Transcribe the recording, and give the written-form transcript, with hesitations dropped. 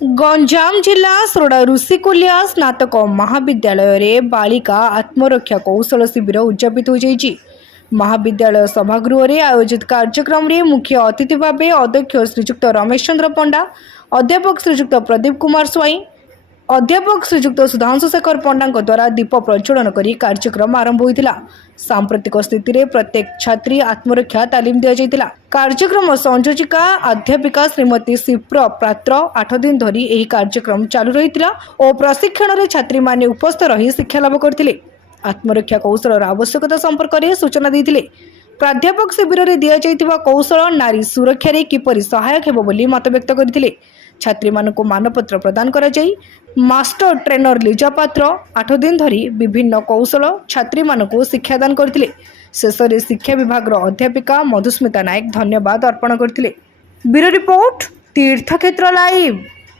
गंजाम जिला सोरडा ऋषिकुलिया स्नातक महाविद्यालय रे बालिका आत्मरक्षा कौशल शिविर उद्यापित हो जाइछि। महाविद्यालय सभागृह रे आयोजित कार्यक्रम रे मुख्य अतिथि भाव अध्यक्ष श्रीजुक्त रमेश चंद्र पंडा, अध्यापक श्रीजुक्त प्रदीप कुमार स्वाई, अध्यापक श्रीजुक्त सुधांशु शेखर पंडा द्वारा दीप प्रज्वलन करी कार्यक्रम आरंभ होइतिला। सांप्रतिक स्थिति रे प्रत्येक छात्री आत्मरक्षा तालीम दिया जाइतिला। कार्यक्रम संयोजिका अध्यापिका श्रीमती शिप्र पात्र 8 दिन धरी एही कार्यक्रम चालू रहितिला और प्रशिक्षण रे छात्री माने उपस्थित रही शिक्षा लाभ करथिले। आत्मरक्षा कौशल आवश्यकता संपर्क में सूचना देते। प्राध्यापक शिविर में दि जाइथिबा कौशल नारी सुरक्षा रे किपरि सहायक हेबो बोली मत व्यक्त करथिले। छात्री मानक मानपत्र प्रदान करा जाई। मास्टर ट्रेनर लिजा पात्र 8 दिन धरी विभिन्न कौशल छात्री मानक शिक्षादान करथिले। शेष में शिक्षा विभाग अध्यापिका मधुस्मिता नायक धन्यवाद अर्पण करथिले। ब्यूरो रिपोर्ट तीर्थक्षेत्र लाइव।